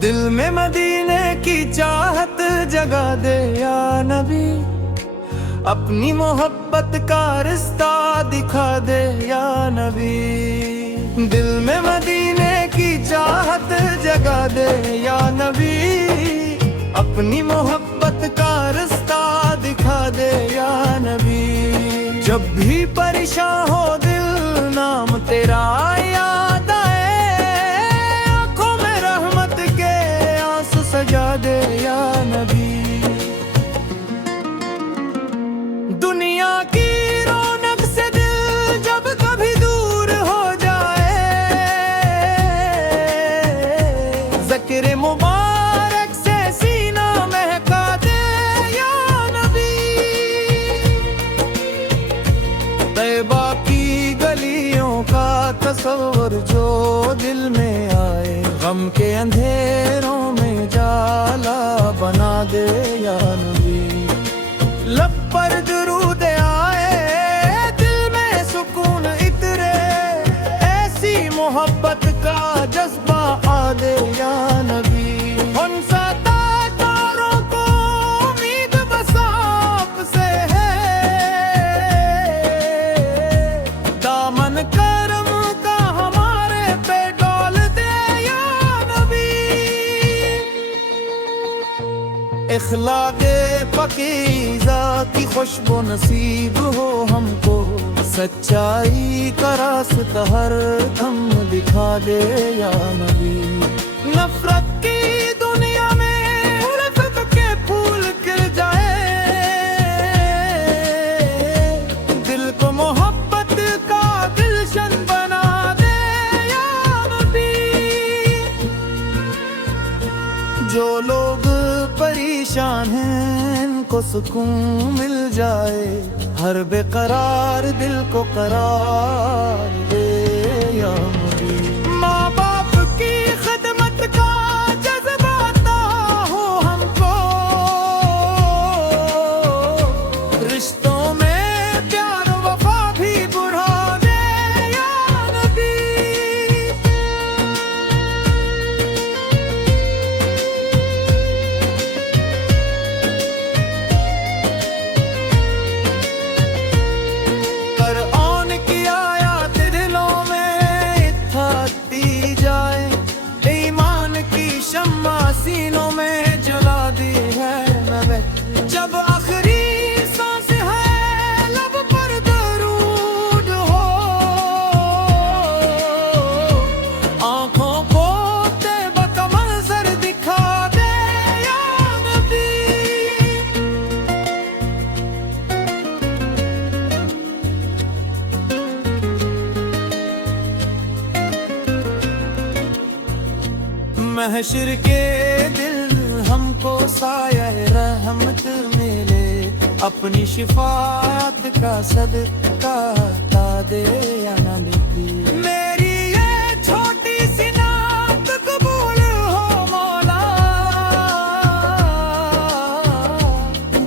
दिल में मदीने की चाहत जगा दे या नबी, अपनी मोहब्बत का रिश्ता दिखा दे या नबी। दिल में मदीने की चाहत जगा दे या नबी, अपनी मोहब्बत का रिश्ता दिखा दे या नबी। जब भी परेशान हो दिल नाम तेरा याद आए, आंखों में रहमत के आंसू सजा दे या नबी। दुनिया की रौनक से दिल जब कभी दूर हो जाए, ज़िक्र मुबारक से सीना महका दे या नबी। तैबा की गलियों का तस्वर जो दिल में आए, गम के अंधेरों में जाला बना दे या नबी। लब पर दुरूद आए, दिल में सुकून इतरे, ऐसी मोहब्बत का जज्बा आ दे या नबी। उन तारों को उम्मीद बस आपसे है, दामन करम का हमारे पे डोल दे या नबी। इखलाक़े पकीज़ा की खुशबू नसीब हो हमको, सच्चाई का रास्ता हर दम दिखा दे या नबी। नफरत की दुनिया में उल्फत के फूल खिल जाए, दिल को मोहब्बत का गुलशन बना दे या नबी। जो लोग परेशान हैं इनको सुकून मिल जाए, हर बेकरार दिल को करार दे या नबी। माँ बाप की खिदमत का जज्बा अता हो हमको, रिश्तों में प्यार वफा भी बढ़ा दे या नबी। सीनों में जला दी है नबे, जब आखिरी सांस है लब पर दरूद हो, आंखों को तैबा का मंजर दिखा दे या नबी। महशर के हमको साया रहमत मिले, अपनी शिफात का सदका ता दे या नबी। मेरी ये छोटी सी नात कबूल हो मौला,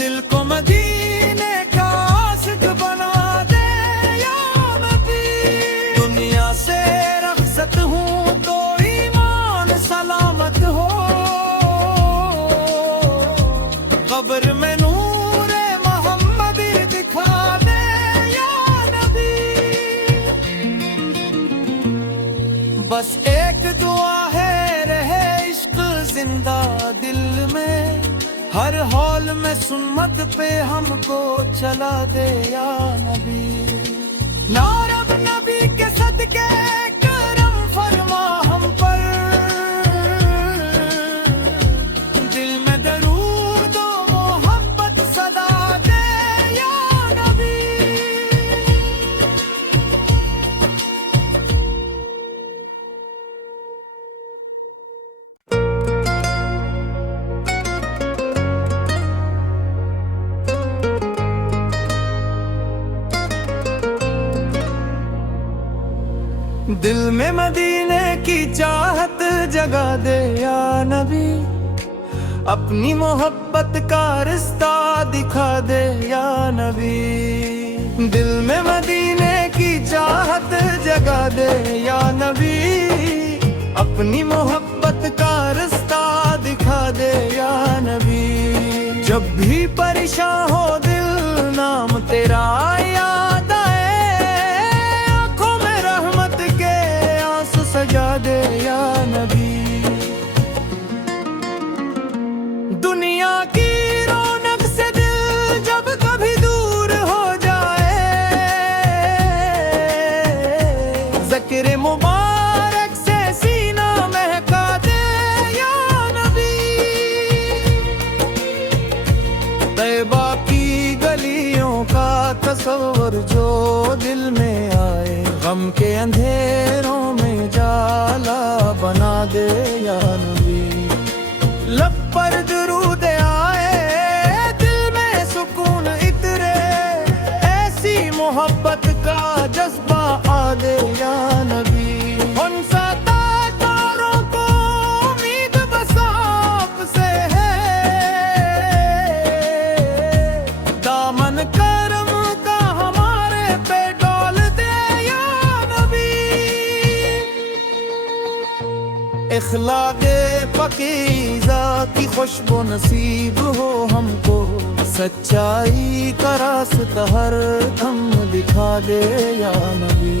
दिल को मदीने का आशिक बना दे या नबी। दुनिया से रखसत हूँ तो ईमान सलामत हो, कब्र में नूरे मोहम्मद दिखा दे या नबी। बस एक दुआ है रहे इश्क जिंदा दिल में, हर हॉल में सुन्नत पे हमको चला दे या नबी। नारब नबी के सदके करम फरमा हम पर, दिल में मदीने की चाहत जगा दे या नबी, अपनी मोहब्बत का रिश्ता दिखा दे या नबी। दिल में मदीने की चाहत जगा दे या नबी, अपनी मोहब्बत का रिश्ता दे या नबी। जब भी परेशान हो दिल नाम तेरा याद आए, आंखों में रहमत के आंसू सजा दे या नबी। दुनिया की रौनक से दिल जब कभी दूर हो जाए, ज़िक्र मुबारक से सीना महका दे या नबी। तैबा की गलियों का तस्वर जो दिल में आए, गम के अंधेरों में जाला बना दे या नबी। लब पर दुरूद आए, दिल में सुकून इतरे, ऐसी मोहब्बत का जज्बा आ दे या नबी। उन सताकारों को उम्मीद बस आपसे है, दामन करम का हमारे पे डाल दे या नबी। इखलाक़े पकीज़ा की खुशबू नसीब हो हमको, सच्चाई का रास्ता हर दम दिखा दे या नबी।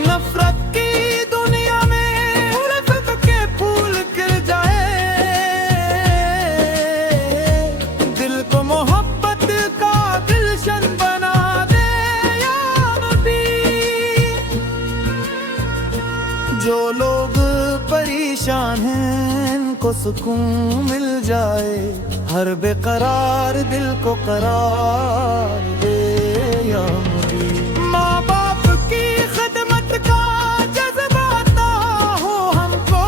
नफरत की दुनिया में उल्फत के फूल खिल जाए, दिल को मोहब्बत का गुलशन बना दे या नबी। जो लोग परेशान हैं इनको सुकून मिल जाए, हर बेकरार दिल को करार दे या नबी। माँ बाप की खिदमत का जज्बा अता हो हमको,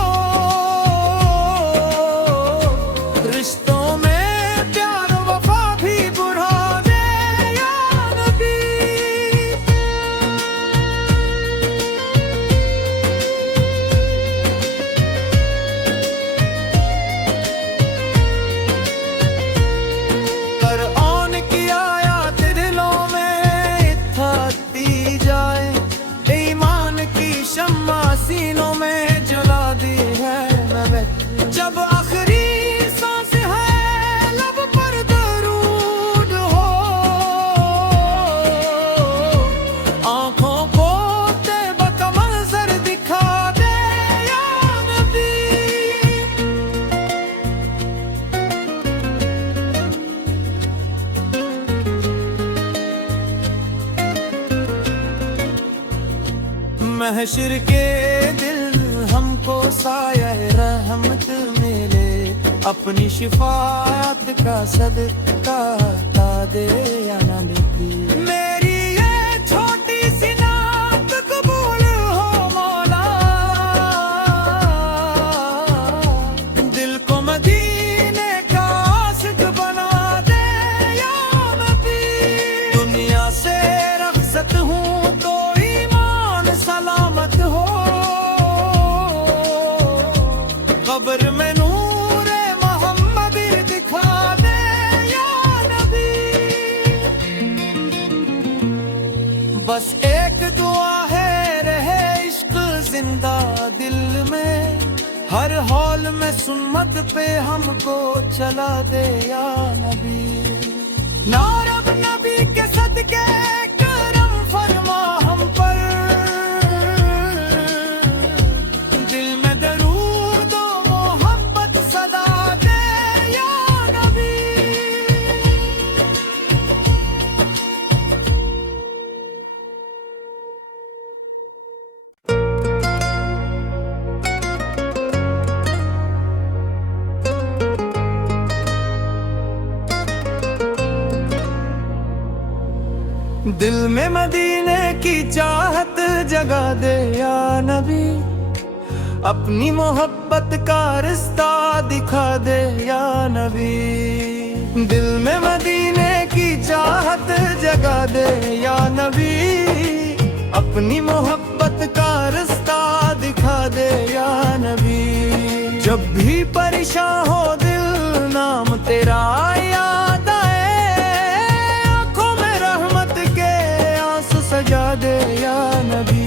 रिश्तों में प्यार वफा भी बढ़ा दे या नबी। सीनों में जला दी है मैंने, जब आखिरी सांस है लब पर दरूद हो, आंखों को तैबा का मंजर दिखा दे या नबी। महशर के दिल हमको साया रहमत मिले, अपनी शिफाअत का सदका ता दे या नबी। मेरी ये छोटी सी नात कबूल हो मौला, दिल को मदीने का आशिक बना दे या नबी। दुनिया से रखसत हूँ तो सलामत हो, कब्र में नूरे मोहम्मद दिखा दे या नबी। बस एक दुआ है रहे इश्क जिंदा दिल में, हर हॉल में सुन्नत पे हमको चला दे या नबी। नारब नबी के सदके करम फरमा हम पर, दिल में मदीने की चाहत जगा दे या नबी। अपनी मोहब्बत का रिश्ता दिखा दे या नबी। दिल में मदीने की चाहत जगा दे या नबी। अपनी मोहब्बत का रिश्ता दिखा दे या नबी। जब भी परेशान हो दिल नाम तेरा याद आए, आंखों में रहमत के आंसू सजा दे या नबी।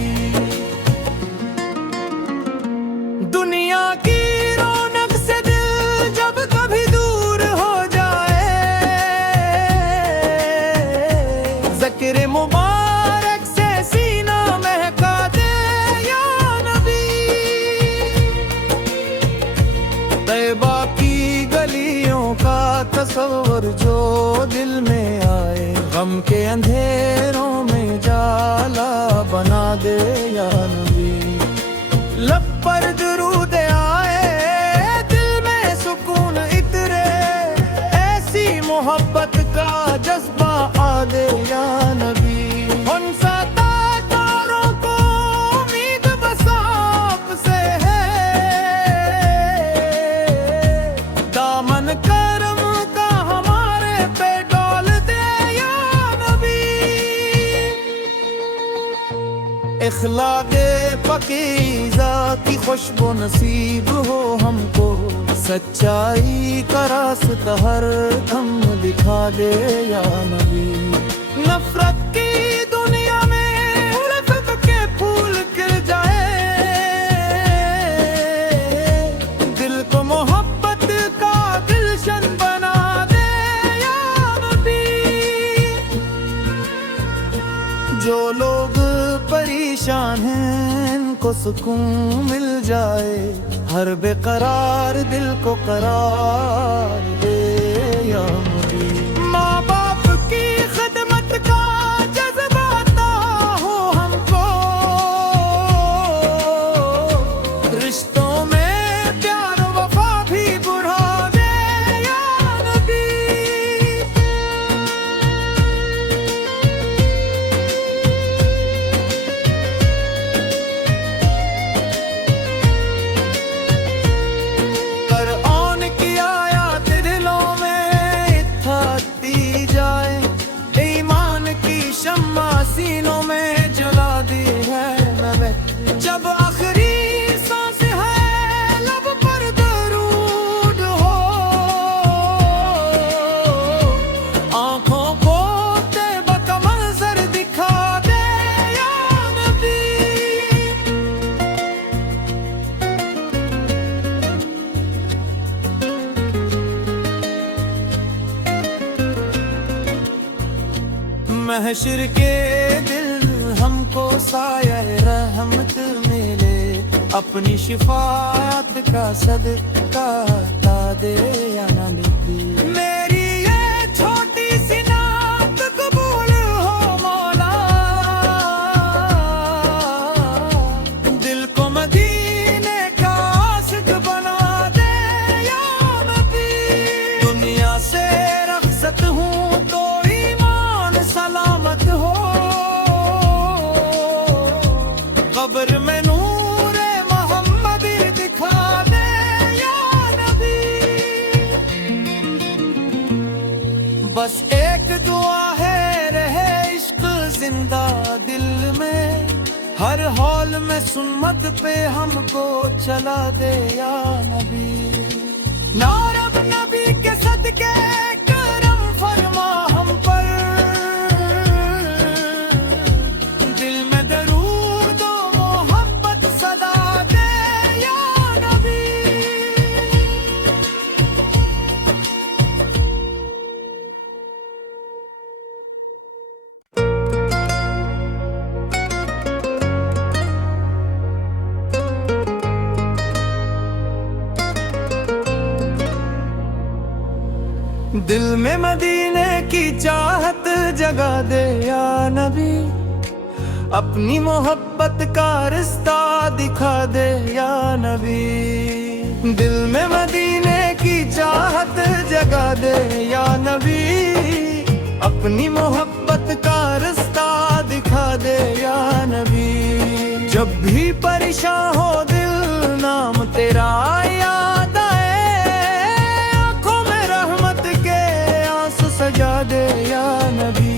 दुनिया की रौनक से दिल जब कभी जो दिल में आए, गम के अंधेरों में जाला बना दे या नबी। लब पर दुरूद आए, दिल में सुकून इतरे, ऐसी मोहब्बत का जज्बा आ दे या नबी। उन सितारों को उम्मीद बस आपसे है, दामन करम का हमारे पे डाल दे या नबी। इखलाक़े पकीज़ा की खुशबू नसीब हो हमको, सच्चाई का रास्ता हर दम दिखा दे या नबी। नफरत की दुनिया में उल्फत के फूल खिल जाए, दिल को मोहब्बत का गुलशन बना दे या नबी। जो लोग परेशान हैं इनको सुकून मिल जाए, हर बेकरार दिल को करार दे या नबी। माँ बाप की खिदमत का जज्बा अता हो हमको, रिश्तों में प्यार वफा भी बढ़ा दे या नबी। कुरान की आयत दिलों में इत्थाती जाए, ईमान की शम्मा सीनों में जला दी है नबी। जब आखिरी सांस है लब पर दरूद हो, आंखों को तैबा का मंजर दिखा दे या नबी। महशर के दिल हमको साया रहमत मिले, अपनी शिफात का सदका ता दे या नबी। मेरी ये छोटी सी नात कबूल हो मौला, दिल को मदीने का आशिक बना दे या नबी। दुनिया से रखसत हूँ तो ईमान सलामत हो, कब्र में नूरे मोहम्मद दिखा दे या नबी। बस एक दुआ है रहे इश्क जिंदा दिल में, हर हॉल में सुन्नत पे हमको चला दे या नबी। नारब नबी के सदके करम फरमा हम पर, दिल में दरूद और मोहब्बत सदा दे या नबी। दिल में मदीने की चाहत जगा दे या नबी, अपनी मोहब्बत का रिश्ता दिखा दे या नबी। दिल में मदीने की चाहत जगा दे या नबी, अपनी मोहब्बत का रिश्ता दिखा दे या नबी। जब भी परेशान हो दिल नाम तेरा याद आए, आंखों में रहमत के आंसू सजा दे या नबी।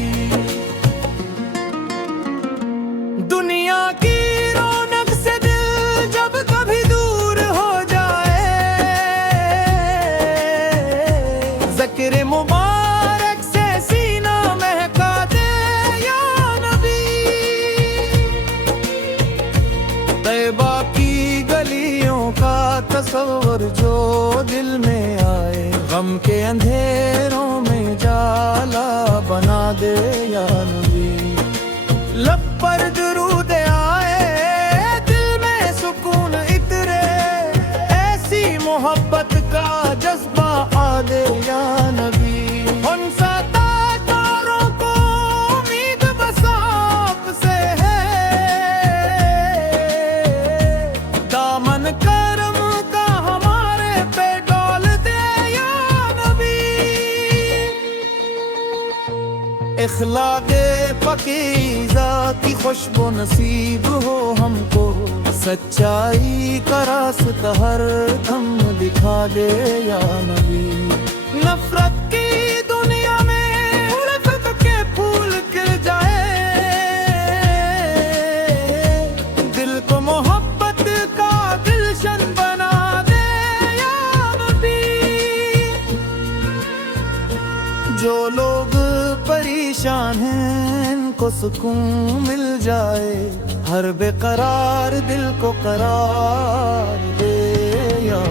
दुनिया की रौनक से दिल जब कभी दूर हो जाए, ज़िक्र मुबारक से सीना महका दे या नबी। तैबा की गलियों का तस्वर जो दिल में आए, गम के अंधेरों में जाला बना दे या नबी। लब पर दुरूद आए, दिल में सुकून इतरे, ऐसी मोहब्बत का जज्बा आ दे या नबी। उन इखलाके पकीज़ा की खुशबू नसीब हो हमको, सच्चाई का रास्ता हर दम दिखा दे या नबी। नफरत की दुनिया में उल्फत के फूल खिल जाए, दिल को मोहब्बत का गुलशन बना दे या नबी। जो लोग परेशान हैं इनको सुकून मिल जाए, हर बेकरार दिल को करार दे या